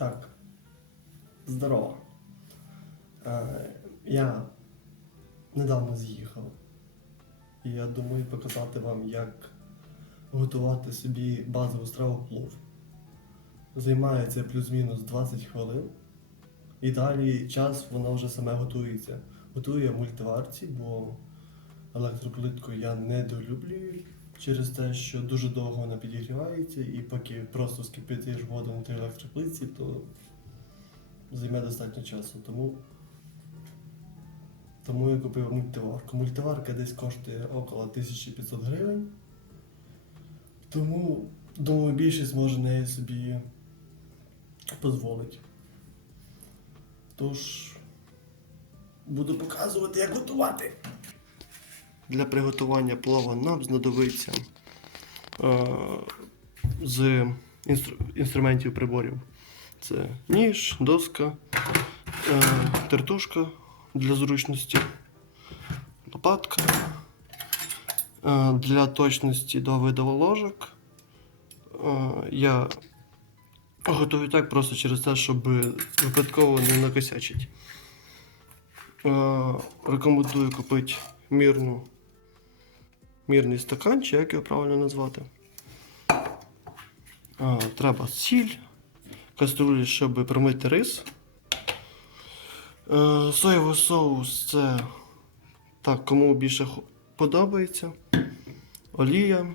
Так. Здорово. Е, я недавно з'їхав. І я думаю показати вам, як готувати собі базову страву плов. Займає це плюс-мінус 20 хвилин. І далі час воно вже саме готується. Готую я в мультиварці, бо електроплитку я не долюблюю через те, що дуже довго вона підігрівається, і поки просто скипятиш воду на тій електроплитці, то займе достатньо часу. Тому, тому я купив мультиварку. Мультиварка десь коштує около 1500 гривень. Тому, думаю, більшість може неї собі дозволити. Тож, буду показувати, як готувати. Для приготування плова нам знадобиться е, з інстру- інструментів приборів. Це ніж, доска, е, тертушка для зручності, лопатка. Е, для точності до видаву ложок. Я готую так просто через те, щоб випадково не накосячити. Е, рекомендую купити мірну, мірний стакан, чи як його правильно назвати. Треба сіль, каструлі, щоб промити рис. Е, соєвий соус це так, кому більше подобається. Олія,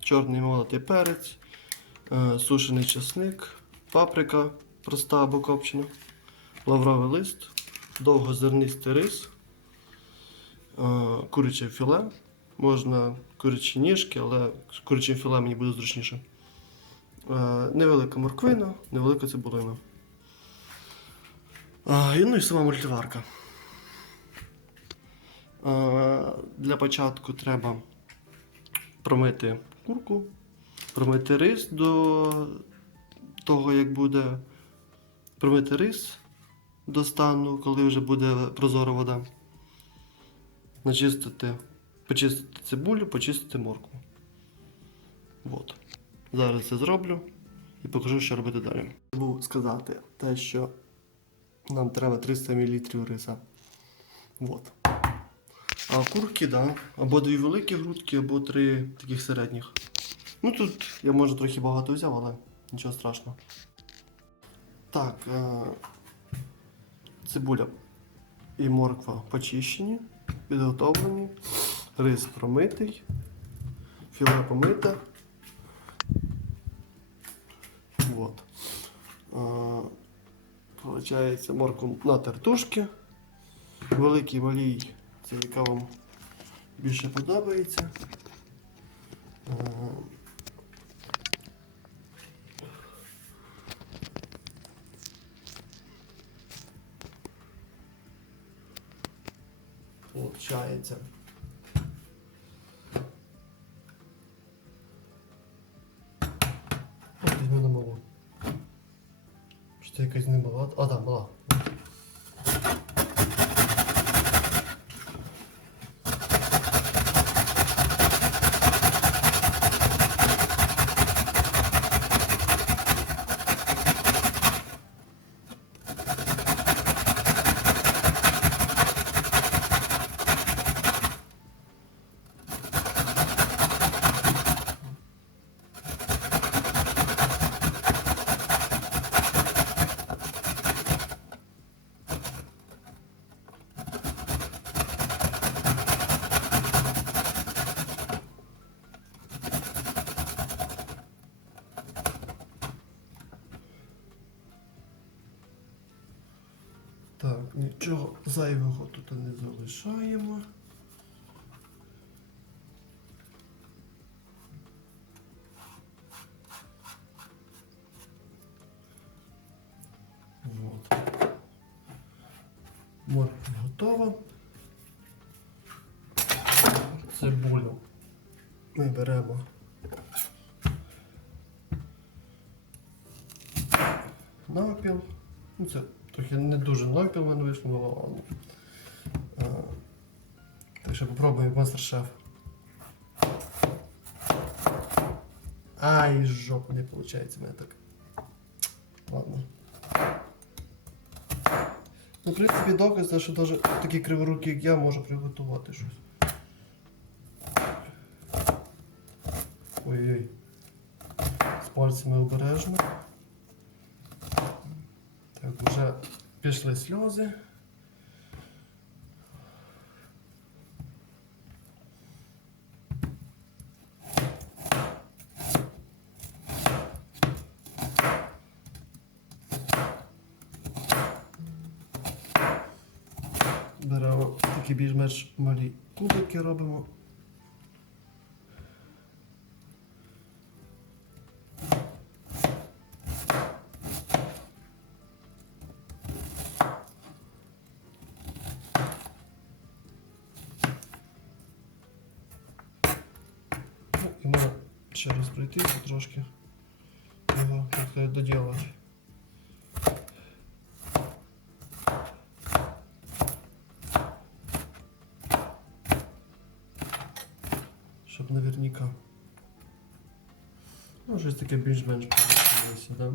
чорний молотий перець, е, сушений чесник, паприка проста або копчена, лавровий лист, довгозернистий рис, е, куряче філе. Можна курячі ніжки, але з курячим філе мені буде зручніше. Е, невелика морквина, невелика цибулина. Ну і сама мультиварка. Е, Для початку треба промити курку, промити рис до того, як буде промити рис до стану, коли вже буде прозора вода. Начистити, почистити цибулю, почистити моркву. От. Зараз це зроблю і покажу, що робити далі. Забув сказати те, що нам треба 300 мл риса. От. А курки, да. Або дві великі грудки, або три таких середніх. Ну тут я може трохи багато взяв, але нічого страшного. Так, е- цибуля і морква почищені, підготовлені, рис промитий, філе помите. Вот. Е- Получається моркву на тертушки. Великий малій, це яка вам більше подобається. Получається. Що це якась не так, нічого зайвого тут не залишаємо. Мастер-шеф. Ай, жопа, не виходить в мене так. Ладно. Ну, в принципі, доказ, що навіть такі криворукі, як я, можу приготувати щось. Ой-ой. З пальцями обережно. Так, вже пішли сльози. Ще раз пройти трошки його так сказати, доділати. Щоб наверняка. Ну, щось таке більш-менш да?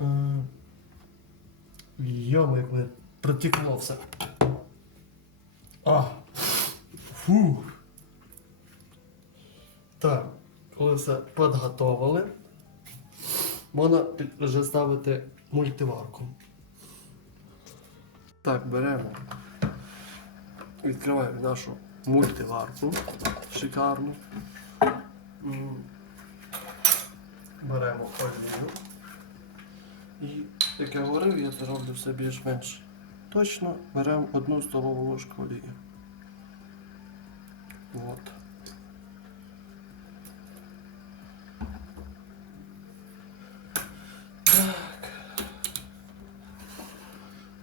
Е, Йома, як мене протекло все. А! Фу! Все підготовили, можна вже ставити мультиварку. Так, беремо. Відкриваємо нашу мультиварку шикарну. Беремо олію. І, як я говорив, я це роблю все більш-менш точно. Беремо одну столову ложку олії. От. Так.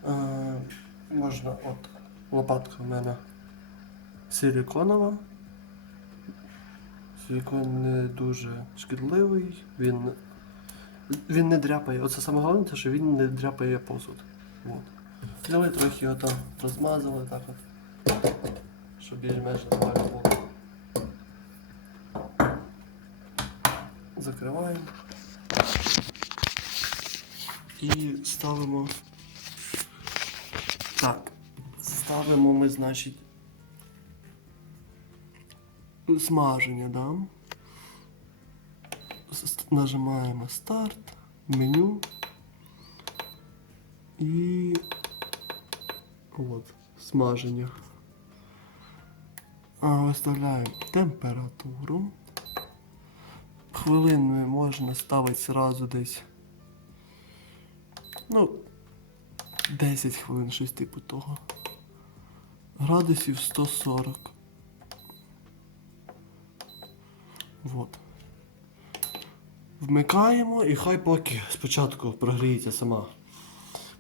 Е, можна от лопатка в мене силіконова. Силікон не дуже шкідливий, він, він не дряпає. Оце саме головне, що він не дряпає посуд. От. Взяли трохи його там розмазали так от. Щоб більш-менш нормально було. Закриваємо. І ставимо. Так. Ставимо ми, значить, смаження, да? Нажимаємо старт, меню і от, смаження. Виставляємо температуру. Хвилиною можна ставити зразу десь. Ну, 10 хвилин, щось типу того. Градусів 140. Вот. Вмикаємо і хай поки спочатку прогріється сама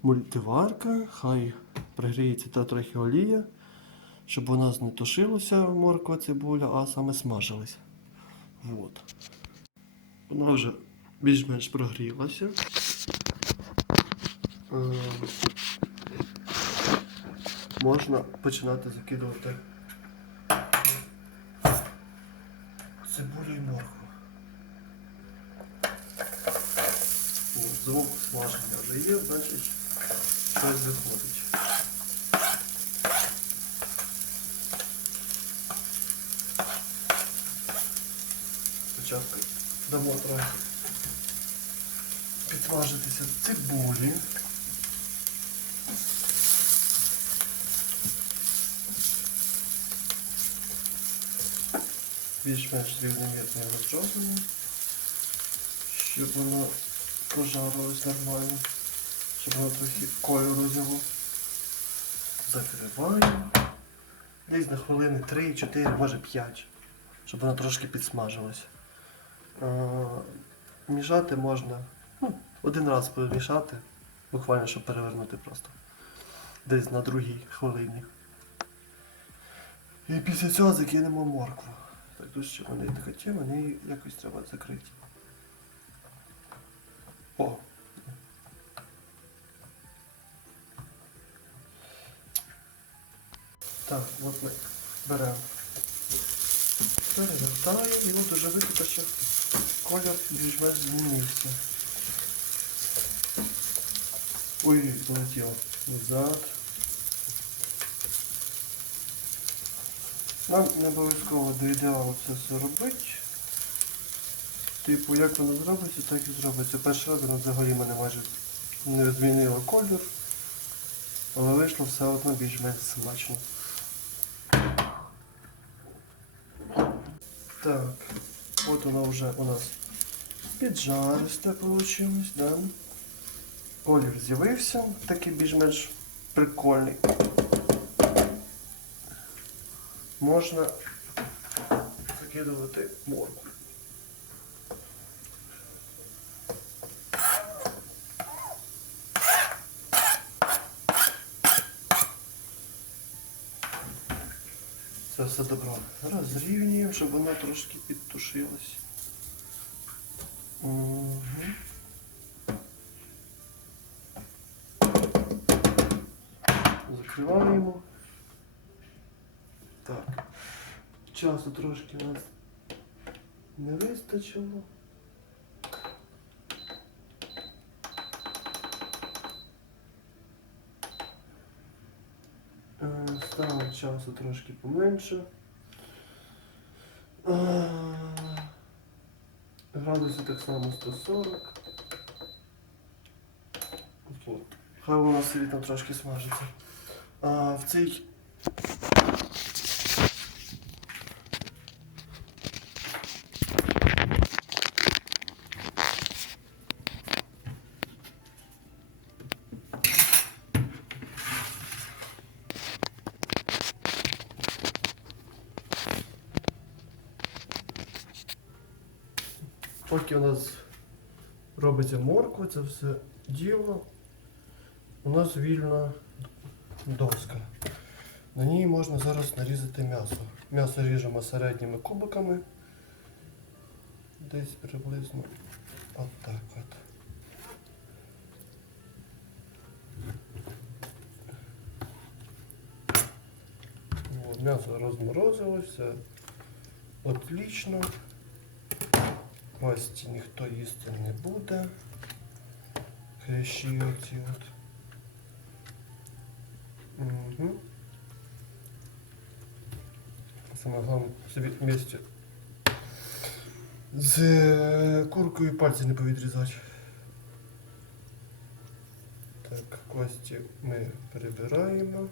мультиварка, хай прогріється та трохи олія, щоб у нас не тушилося морква цибуля, а саме смажилася. Вот. Вона вже більш-менш прогрілася. Можна починати закидувати цибулю і моркву. Звук смаження вже є, значить щось виходить. Спочатку дамо трохи підсмажитися цибулі. Більш-менш рівномірно розчосимо, щоб воно пожарилось нормально, щоб воно трохи кольору взяло. Закриваємо. Десь на хвилини 3-4, може 5, щоб воно трошки підсмажилось. А, Мішати можна ну, один раз помішати, буквально щоб перевернути просто. Десь на другій хвилині. І після цього закинемо моркву. Так, тут вони така тема, вони якось треба закрити. О! Так, от ми беремо. Перевертаємо і от уже видно, що колір більш-менш змінився. Ой, полетіло. назад. Нам не обов'язково до ідеалу це все робити. Типу, як воно зробиться, так і зробиться. Перший раз воно взагалі мене майже не змінило колір, але вийшло все одно більш-менш смачно. Так, от воно вже у нас піджаристе вийшло, да? Колір з'явився, такий більш-менш прикольний. Можна закидувати морку. Це все добро розрівнюємо, щоб воно трошки підтушилось. Угу. Закриваємо. Так. Часу трошки у нас не вистачило. Е, Ставимо часу трошки поменше. Е, Градуси так само 140. От. Хай у нас там трошки смажиться. В цей Поки у нас робиться морква, це все діло, у нас вільна доска. На ній можна зараз нарізати м'ясо. М'ясо ріжемо середніми кубиками. Десь приблизно отак от. М'ясо розморозилось, все отлично. Кості ніхто їсти не буде. Хрящі оці от. Угу. Саме головне собі вместе з е, куркою пальці не повідрізати. Так, кості ми прибираємо.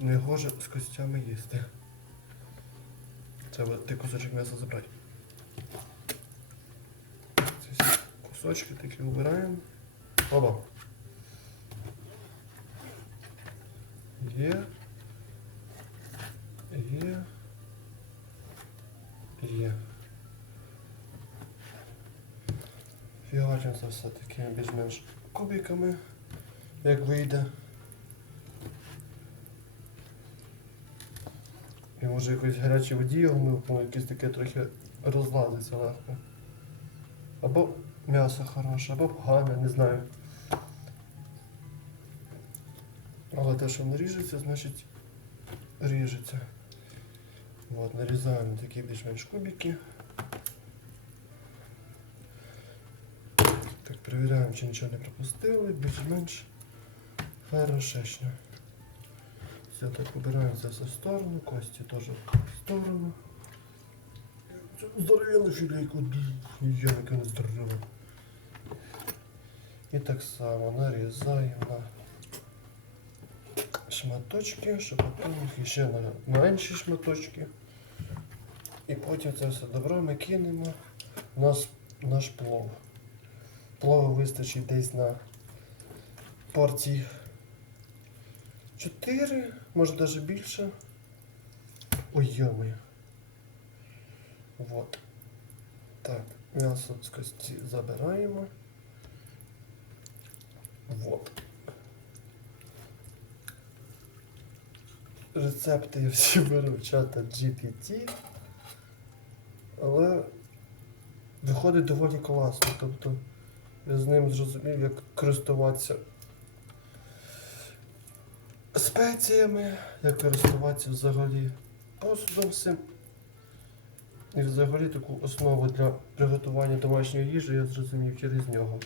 Не гоже з костями їсти. Треба ти кусочок м'яса забрати. Ці кусочки такі вибираємо. Оба. Є. Є. Є. Фігачимо це все такими більш-менш кубиками, як вийде. Може якось гарячі воді вмив, воно якесь таке трохи розлазиться легко. Або м'ясо хороше, або погане, не знаю. Але те, що не ріжеться, значить ріжеться. От, нарізаємо такі більш-менш кубики. Так, перевіряємо, чи нічого не пропустили, більш-менш хорошечно. Все, так убираємо це все сторону, кості теж в сторону. Цю Здоровенну філейку, я не здорова. І так само нарізаємо на шматочки, щоб потім їх ще на менші шматочки. І потім це все добро ми кинемо наш, наш плов. Плову вистачить десь на порції 4, може навіть більше. Ой, йоми. Вот. Так, м'ясо з кості забираємо. Вот. Рецепти я всі беру в чата GPT. Але виходить доволі класно. Тобто я з ним зрозумів, як користуватися спеціями, як користуватися взагалі посудом всім. І взагалі таку основу для приготування домашньої їжі я зрозумів через нього.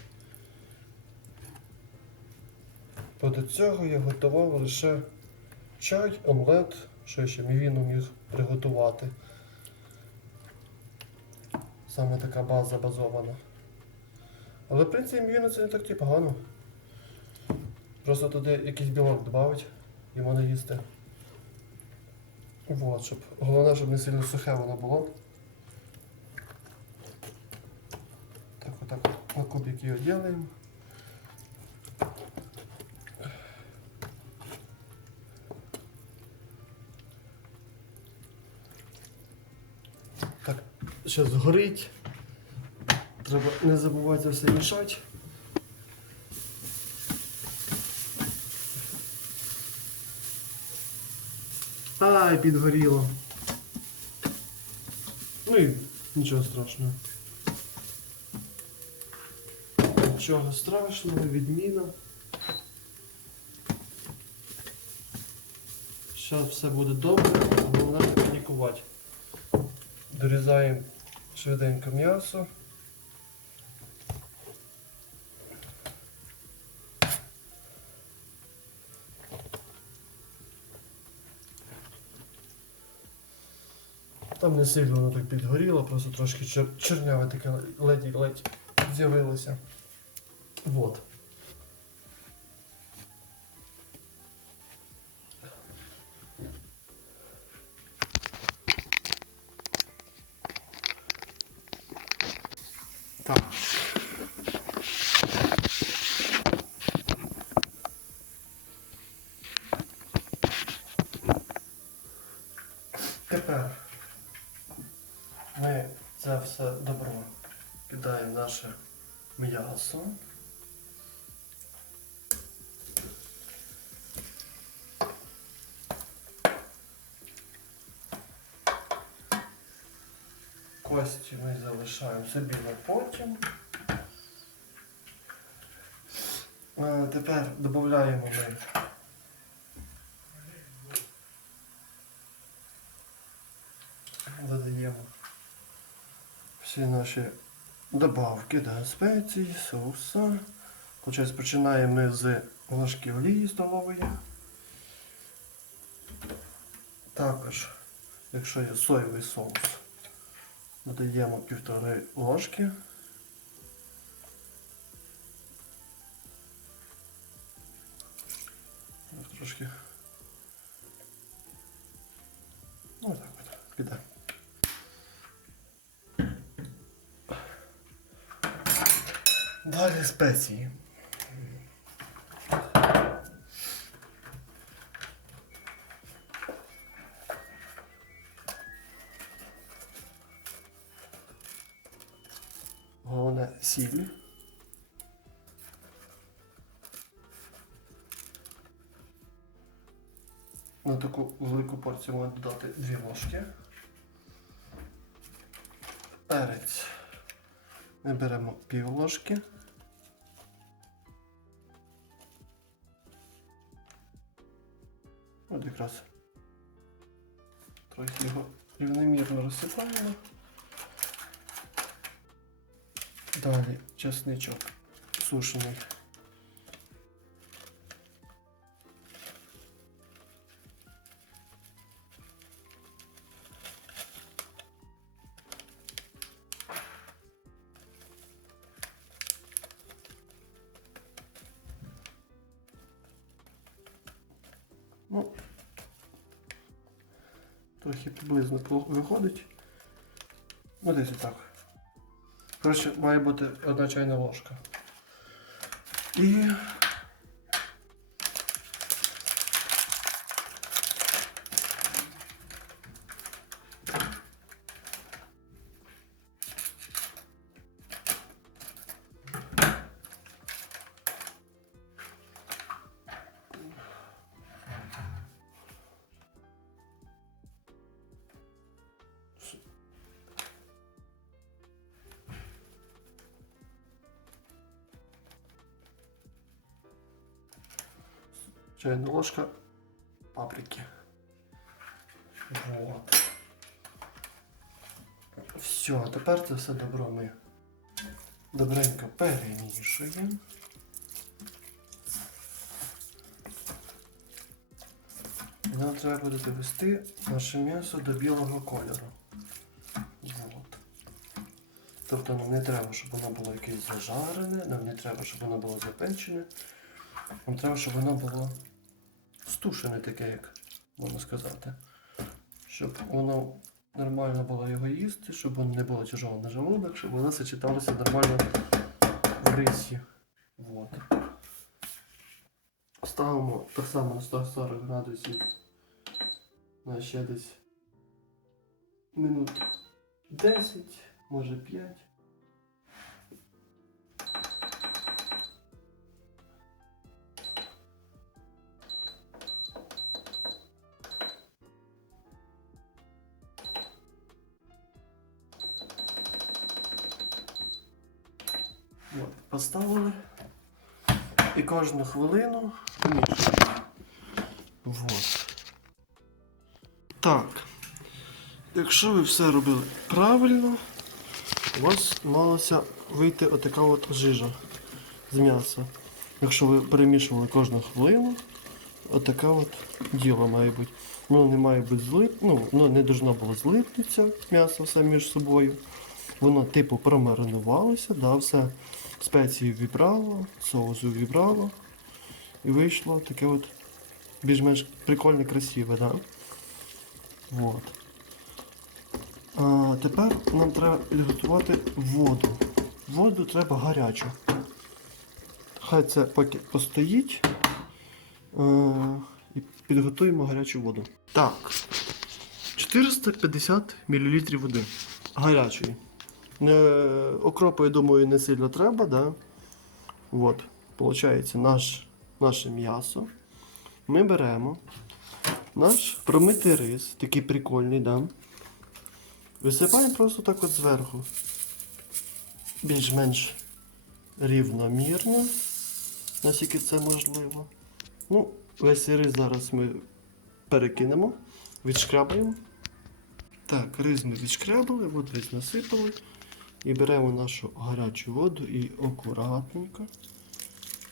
то до цього я готував лише чай, омлет, що ще мівіну міг приготувати. Саме така база базована. Але в принципі мівіна це не так і погано. Просто туди якийсь білок додавить і можна їсти. Вот, щоб головне, щоб не сильно сухе воно було. Так, отак на кубики його ділаємо. Так, зараз згорить. Треба не забувати все мішати. Ай, підгоріло. Ну і нічого страшного. Нічого страшного, відміна. Зараз все буде добре, головне не панікувати. Дорізаємо швиденько м'ясо. Не сильно воно так підгоріло, просто трошки чер чорняве таке ледь-ледь з'явилося. Вот. Так. Тепер ми це все добро кидаємо в наше м'ясо. Кості ми залишаємо собі на потім. Е, Тепер додаємо ми додаємо всі наші добавки, да, спеції, соуса. Получається, починаємо ми з ложки олії столової. Також, якщо є соєвий соус, додаємо півтори ложки. Трошки. Далі спеції. Головне сіль. На таку велику порцію можна додати дві ложки. Перець. Ми беремо пів ложки. От якраз трохи його рівномірно розсипаємо. Далі часничок сушений. Трохи приблизно виходить. Ну, десь отак. Коротше, має бути одна чайна ложка. І. ложка паприки. Вот. Все, тепер це все добро ми добренько перемішуємо. нам треба буде довести наше м'ясо до білого кольору. От. Тобто нам не треба, щоб воно було якесь зажарене, нам не треба, щоб воно було запечене. Нам треба, щоб воно було стушене таке, як можна сказати. Щоб воно нормально було його їсти, щоб воно не було тяжело на желудок, щоб воно сочеталося нормально в рисі. Вот. Ставимо так само на 140 градусів на ще десь минут 10, може 5. Поставили. І кожну хвилину помішуємо. Вот. Так. Якщо ви все робили правильно, у вас малося вийти отака от жижа з м'яса. Якщо ви перемішували кожну хвилину, отака от діло має бути. Воно не має бути злип, ну, воно не должно було злипнутися м'ясо все між собою. Воно типу промаринувалося, да, все спеції вібрало, соусу вібрало. І вийшло таке от більш-менш прикольне, красиве, да? Вот. А тепер нам треба підготувати воду. Воду треба гарячу. Хай це поки постоїть. Е, і підготуємо гарячу воду. Так. 450 мл води. Гарячої. Не, окропу, я думаю, не сильно треба, да? От. Получається наш, наше м'ясо. Ми беремо наш промитий рис, такий прикольний, да? Висипаємо просто так от зверху. Більш-менш рівномірно, наскільки це можливо. Ну, весь рис зараз ми перекинемо, відшкрабаємо. Так, рис ми відшкрябали, от рис насипали. І беремо нашу гарячу воду і акуратненько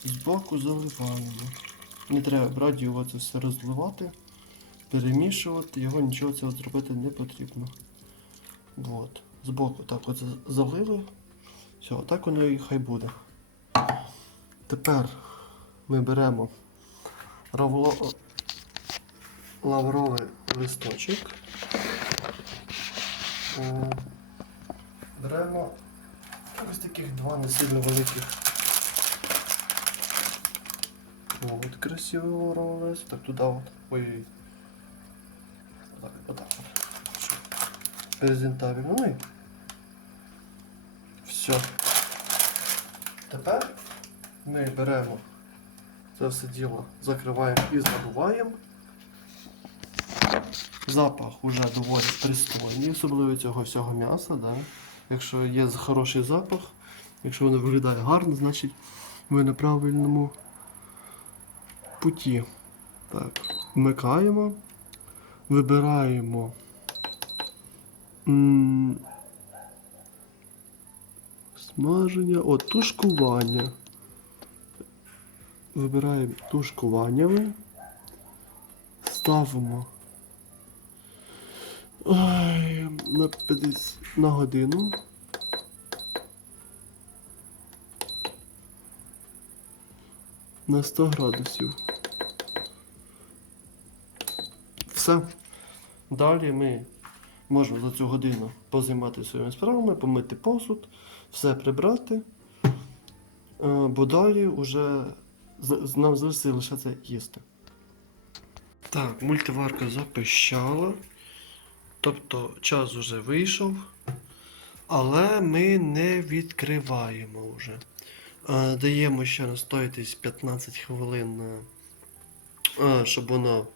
збоку заливаємо. Не треба брати його це все розливати, перемішувати, його нічого цього зробити не потрібно. От. Збоку так от залили. Все, так воно і хай буде. Тепер ми беремо равло... лавровий листочок. Беремо ось таких два не сильно великих. От красивий лавровий. Так туди от. Ой. Отак, отак от. Презентабельно. Ну і все. Тепер ми беремо це все діло, закриваємо і забуваємо. Запах уже доволі пристойний, особливо цього всього м'яса. Да? Якщо є хороший запах, якщо воно виглядає гарно, значить ви на правильному путі. Так, вмикаємо, вибираємо м, смаження, о, тушкування. Вибираємо тушкування. Ставимо ой, на 50 на годину. На 100 градусів. Все. Далі ми можемо за цю годину позайматися своїми справами, помити посуд, все прибрати. Е, Бо далі вже нам залишиться лише це їсти. Так, мультиварка запищала. Тобто час вже вийшов. Але ми не відкриваємо вже. Е, Даємо ще настоятись 15 хвилин, е, е, щоб воно.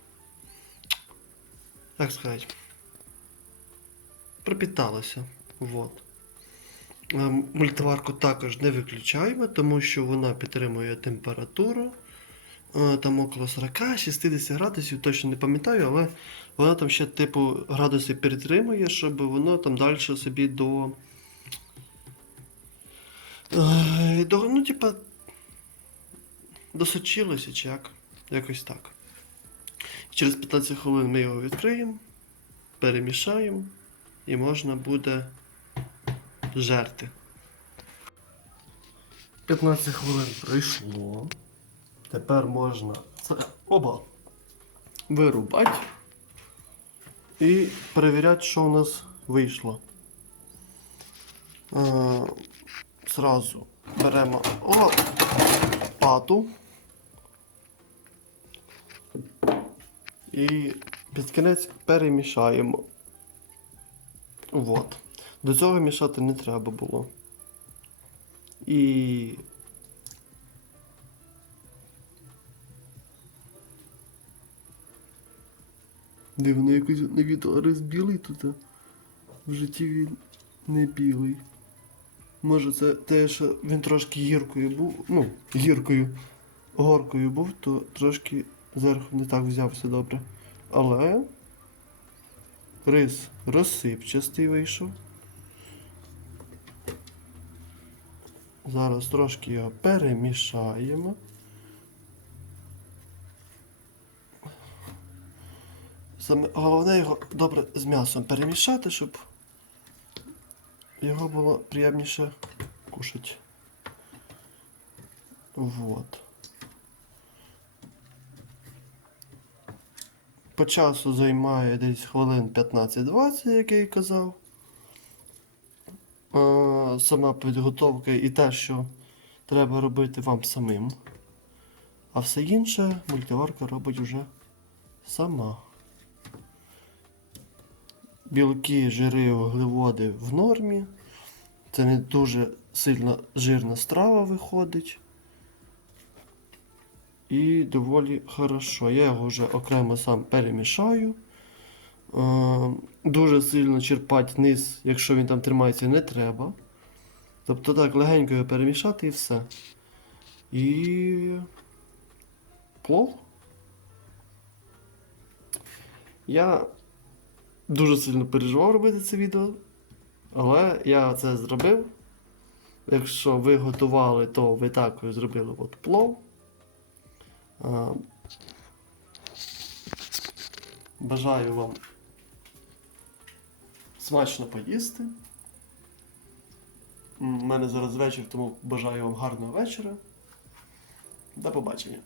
Як сказати? Пропіталося. Вот. Е, Мультиварку також не виключаємо, тому що вона підтримує температуру. Е, Там около 40-60 градусів, точно не пам'ятаю, але вона там ще, типу, градуси підтримує, щоб воно там далі собі до. Е, до ну, типа. Досочилося чи як. Якось так. Через 15 хвилин ми його відкриємо, перемішаємо і можна буде жерти. 15 хвилин пройшло. Тепер можна це оба вирубати і перевіряти, що у нас вийшло. Е, Зразу беремо лопату і під кінець перемішаємо. Вот. До цього мішати не треба було. І. Дивно, якийсь на відео раз білий тут. а В житті він не білий. Може це те, що він трошки гіркою був. Ну, гіркою, горкою був, то трошки зверху не так взявся добре. Але рис розсипчастий вийшов. Зараз трошки його перемішаємо. Головне його добре з м'ясом перемішати, щоб його було приємніше кушати. Вот. По часу займає десь хвилин 15-20, як я і казав. Сама підготовка і те, що треба робити вам самим. А все інше мультиварка робить уже сама. Білки, жири, вуглеводи в нормі. Це не дуже сильно жирна страва виходить. І доволі хорошо. Я його вже окремо сам перемішаю. Е, Дуже сильно черпати низ, якщо він там тримається, не треба. Тобто так, легенько його перемішати і все. І. Плов. Я дуже сильно переживав робити це відео, але я це зробив. Якщо ви готували, то ви також зробили от плов. Бажаю вам смачно поїсти. У мене зараз вечір, тому бажаю вам гарного вечора. До побачення.